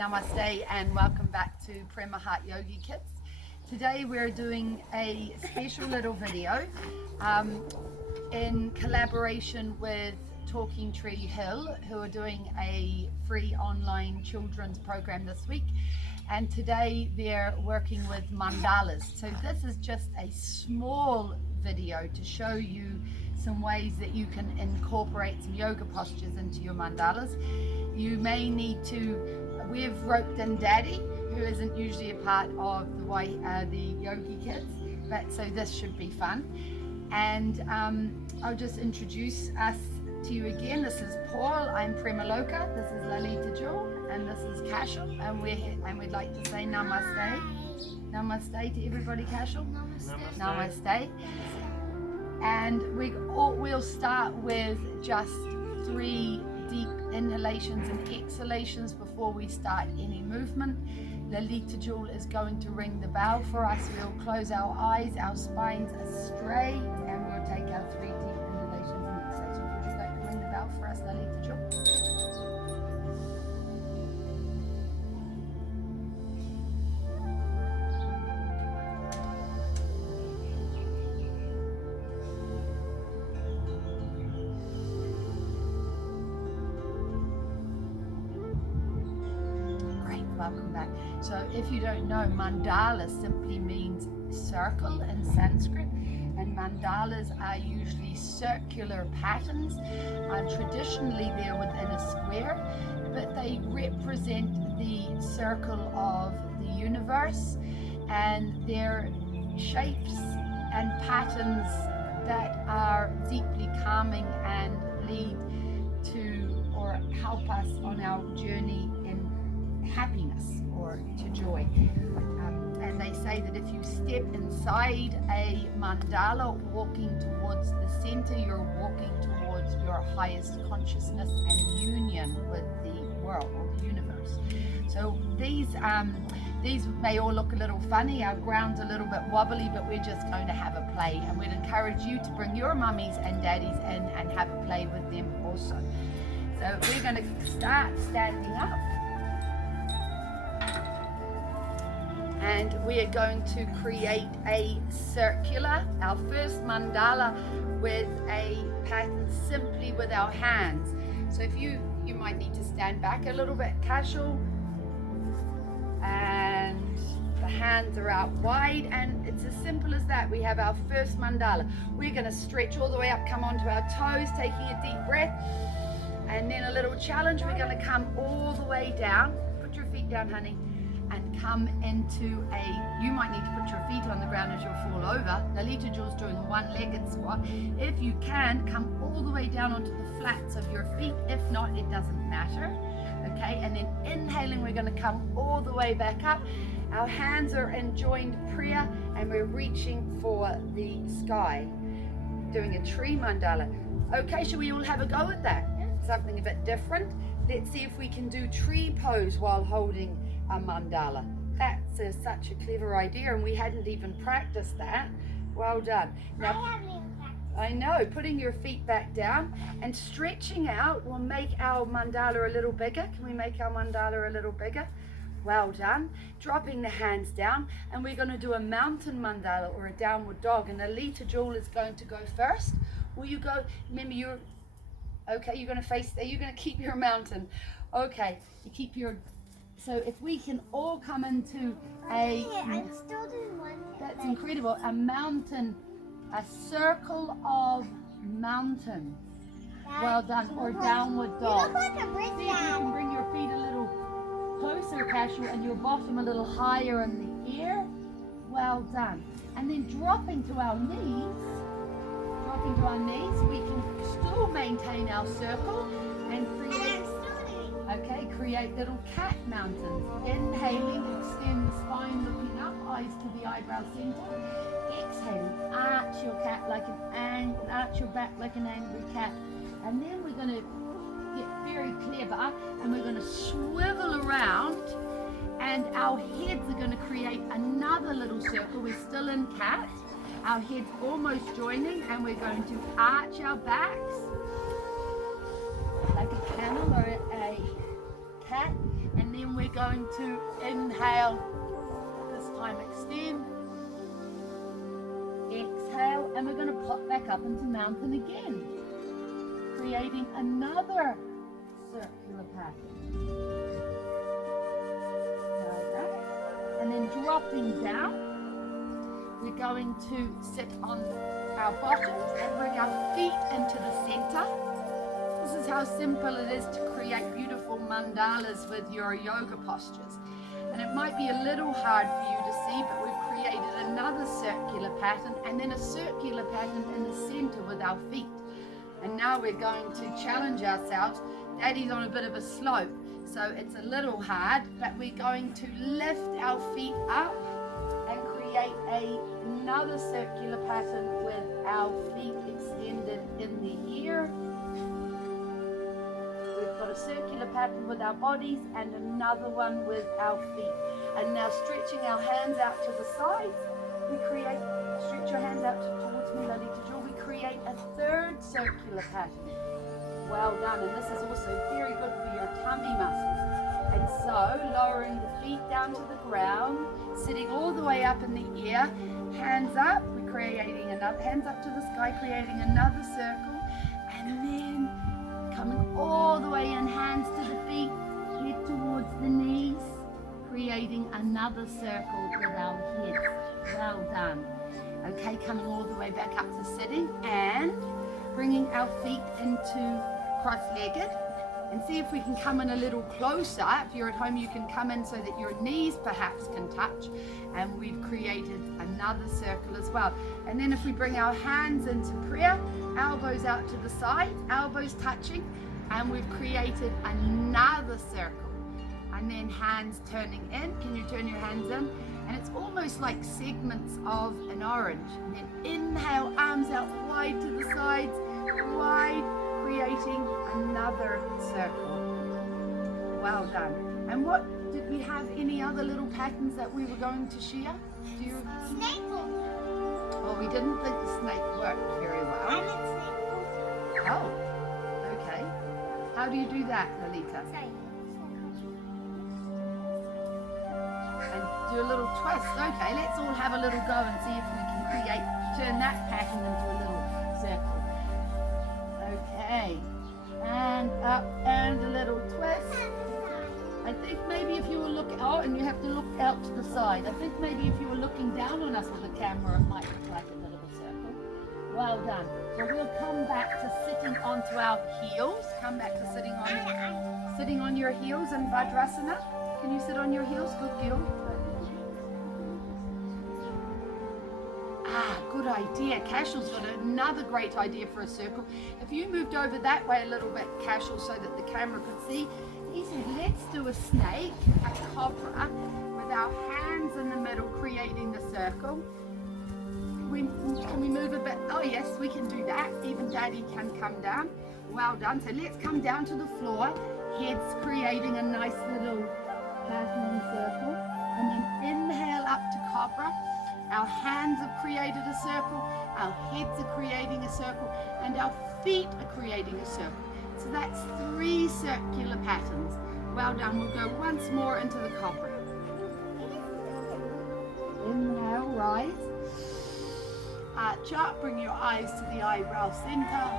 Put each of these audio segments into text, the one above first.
Namaste and welcome back to Prema Heart Yoga Kids. Today we're doing a special little video in collaboration with Talking Tree Hill, who are doing a free online children's program this week, and today they're working with mandalas. So this is just a small video to show you some ways that you can incorporate some yoga postures into your mandalas. You may need to, we've roped in Daddy, who isn't usually a part of the Yogi Kids, but so this should be fun. And I'll just introduce us to you again. This is Paul, I'm Premaloka, this is Lalita Jewel, and this is Cashel, and we'd like to say namaste. Namaste to everybody, Cashel. Namaste. Namaste. And we'll start with just 3 deep inhalations and exhalations before we start any movement. Lalita Jewel is going to ring the bell for us. We'll close our eyes, our spines are straight, and we'll take our 3 deep inhalations and exhalations. Would you like to ring the bell for us, Lalita Jewel? Welcome back. So if you don't know, mandala simply means circle in Sanskrit, and mandalas are usually circular patterns. Traditionally they're within a square, but they represent the circle of the universe, and they're shapes and patterns that are deeply calming and lead to or help us on our journey in happiness or to joy. And they say that if you step inside a mandala walking towards the center, you're walking towards your highest consciousness and union with the world or the universe. So these may all look a little funny, our ground's a little bit wobbly, but we're just going to have a play, and we'd encourage you to bring your mummies and daddies in and have a play with them also. So we're going to start standing up. And we are going to create a circular, our first mandala, with a pattern simply with our hands. So if you might need to stand back a little bit, Cashel, and the hands are out wide, and it's as simple as that. We have our first mandala. We're going to stretch all the way up, come onto our toes, taking a deep breath, and then a little challenge. We're going to come all the way down. Put your feet down, honey. And come into you might need to put your feet on the ground as you'll fall over. Lalita Jewel's doing a one-legged squat. If you can, come all the way down onto the flats of your feet. If not, it doesn't matter. Okay, and then inhaling, we're going to come all the way back up. Our hands are in joined prayer, and we're reaching for the sky, doing a tree mandala. Okay, shall we all have a go at that? Something a bit different. Let's see if we can do tree pose while holding a mandala. That's such a clever idea, and we hadn't even practiced that. Well done. Now, I haven't even practiced. I know, putting your feet back down and stretching out will make our mandala a little bigger. Can we make our mandala a little bigger? Well done. Dropping the hands down, and we're going to do a mountain mandala or a downward dog, and Lalita Jewel is going to go first. Will you go? Remember, you're okay, you're going to face there, you're going to keep your mountain. Okay, you keep your. So if we can all come into I'm still doing one. that's incredible, a mountain, a circle of mountains. Well done, or downward dog. You look like a bridge. See if you can bring your feet a little closer, Cashel, and your bottom a little higher in the air. Well done. And then dropping to our knees, we can still maintain our circle and create. Okay, create little cat mountains. Inhaling, extend the spine, looking up, eyes to the eyebrow center. Exhaling, arch your cat like arch your back like an angry cat. And then we're going to get very clever, and we're going to swivel around, and our heads are going to create another little circle. We're still in cat. Our heads almost joining, and we're going to arch our backs like a camel or a cat, and then then we're going to inhale, this time extend, exhale, and we're going to pop back up into mountain again, creating another circular pattern. And then dropping down, we're going to sit on our bottoms and bring our feet into the center. This is how simple it is to create beautiful mandalas with your yoga postures. And it might be a little hard for you to see, but we've created another circular pattern and then a circular pattern in the center with our feet. And now we're going to challenge ourselves. Daddy's on a bit of a slope, so it's a little hard, but we're going to lift our feet up and create another circular pattern with our feet extended in the air. We've got a circular pattern with our bodies and another one with our feet. And now stretching our hands out to the sides, we create, stretch your hands out towards me, Lalita Jewel. We create a third circular pattern. Well done. And this is also very good for your tummy muscles. And so lowering the feet down to the ground, sitting all the way up in the air, hands up, we're creating another, hands up to the sky, creating another circle, and then coming all the way in, hands to the feet, head towards the knees, creating another circle with our heads. Well done. Okay, coming all the way back up to sitting and bringing our feet into cross-legged. And see if we can come in a little closer. If you're at home, you can come in so that your knees perhaps can touch. And we've created another circle as well. And then if we bring our hands into prayer, elbows out to the side, elbows touching, and we've created another circle. And then hands turning in. Can you turn your hands in? And it's almost like segments of an orange. And then inhale, arms out wide to the sides, wide, creating another circle. Well done. And what, did we have any other little patterns that we were going to share? Do you? Snake one. Well, we didn't think the snake worked very well. I meant snake. Oh, okay. How do you do that, Lalita? Sorry. And do a little twist. Okay, let's all have a little go and see if we can turn that pattern into a little circle. Okay, and up and a little twist. I think maybe if you were looking, oh, and you have to look out to the side. I think maybe if you were looking down on us with the camera, it might look like a bit of a circle. Well done. So we'll come back to sitting onto our heels. Come back to sitting on your heels in Vajrasana. Can you sit on your heels? Good girl. Ah, good idea. Cashel's got another great idea for a circle. If you moved over that way a little bit, Cashel, so that the camera could see, he said, let's do a snake, a cobra, with our hands in the middle, creating the circle. Can we move a bit? Oh yes, we can do that. Even Daddy can come down. Well done. So let's come down to the floor. Heads creating a nice little pattern circle. And then inhale up to cobra. Our hands have created a circle, our heads are creating a circle, and our feet are creating a circle. So that's 3 circular patterns. Well done. We'll go once more into the cobra. Inhale, rise. Arch up, bring your eyes to the eyebrow center.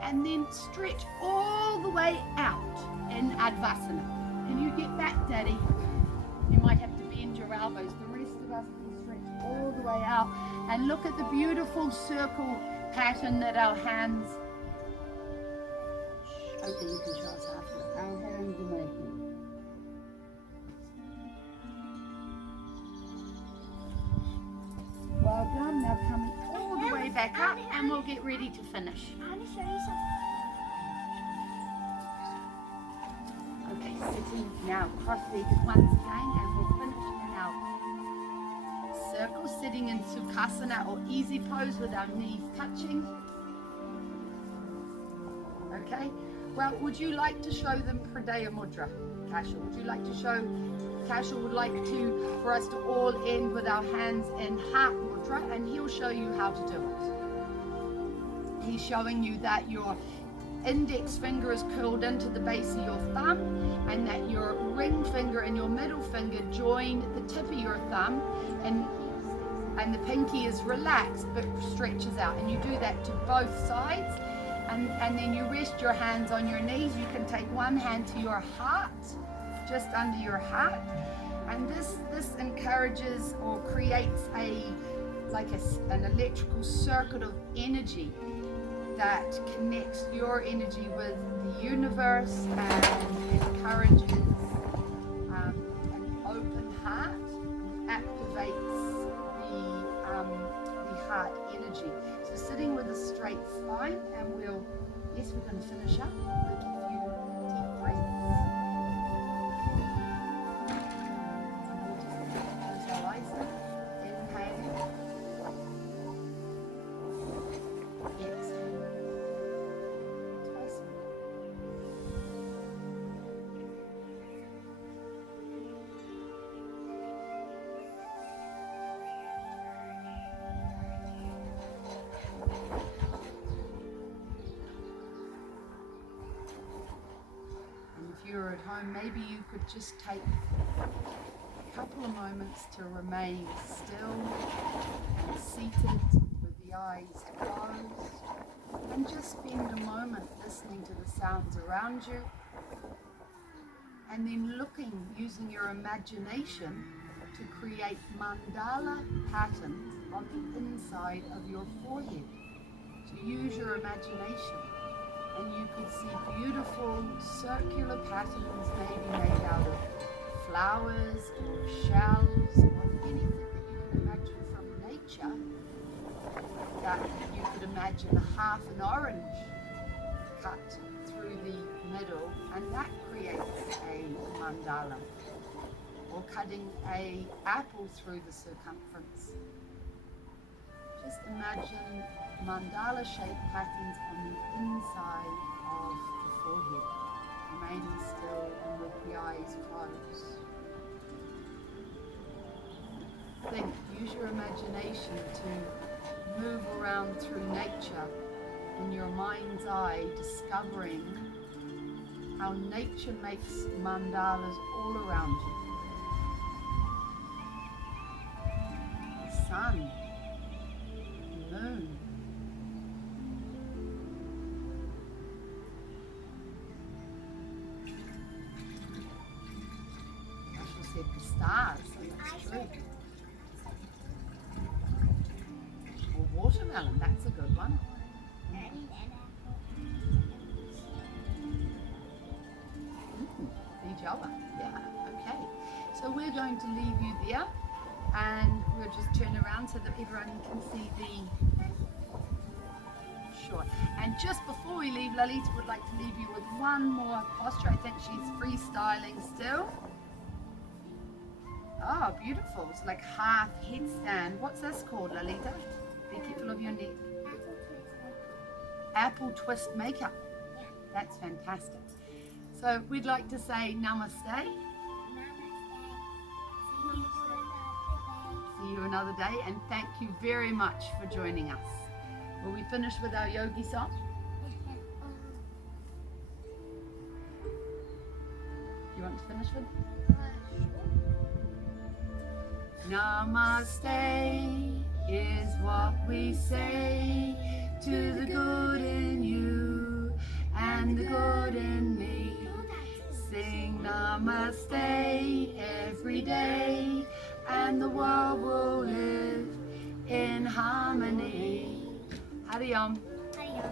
And then stretch all the way out in Advasana. Can you get back, Daddy? You might have to bend your elbows. The rest of us can stretch all the way out. And look at the beautiful circle pattern that our hands... Okay, you can show us after. Our hands are making. Well done. Now coming all the way back up, and we'll get ready to finish. I want to show you something. Okay, sitting now cross-legged once again, and we'll finish in our circle, sitting in Sukhasana or easy pose with our knees touching. Okay, well, would you like to show them Pradaya Mudra, Kashal? Would you like to show, Kashal would like for us to all end with our hands in Heart Mudra, and he'll show you how to do it. He's showing you that you're index finger is curled into the base of your thumb, and that your ring finger and your middle finger join the tip of your thumb, and the pinky is relaxed but stretches out, and you do that to both sides, and then you rest your hands on your knees. You can take one hand to your heart, just under your heart, and this encourages or creates an electrical circuit of energy that connects your energy with the universe and encourages an open heart, activates the heart energy. So sitting with a straight spine, and we're going to finish up with a few deep breaths. We'll just close our eyes now. Inhale. Exhale. Twice more. And if you're at home, maybe you could just take a couple of moments to remain still and seated with the eyes closed, and just spend a moment listening to the sounds around you, and then using your imagination to create mandala patterns on the inside of your forehead. So use your imagination, and you could see beautiful circular patterns, maybe made out of flowers or shells or anything that you can imagine from nature. That you could imagine half an orange cut through the middle, and that creates a mandala. Or cutting an apple through the circumference. Just imagine mandala-shaped patterns on the inside of the forehead, remaining still and with the eyes closed. Think, use your imagination to move around through nature in your mind's eye, discovering how nature makes mandalas all around you. The sun, the moon, Marshall said the stars, and that's true. Or watermelon, that's a good one. Java. Yeah, okay. So we're going to leave you there, and we'll just turn around so that everyone can see the short. And just before we leave, Lalita would like to leave you with one more posture. I think she's freestyling still. Oh, beautiful. It's like half headstand. What's this called, Lalita? Be careful of your neck. Apple twist makeup. That's fantastic. So we'd like to say namaste. See you another day, and thank you very much for joining us. Will we finish with our yogi song? You want to finish with? Namaste is what we say to the good in you and the good in me. Sing namaste every day, and the world will live in harmony. Hari Om. Hari Om.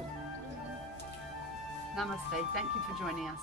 Namaste. Thank you for joining us.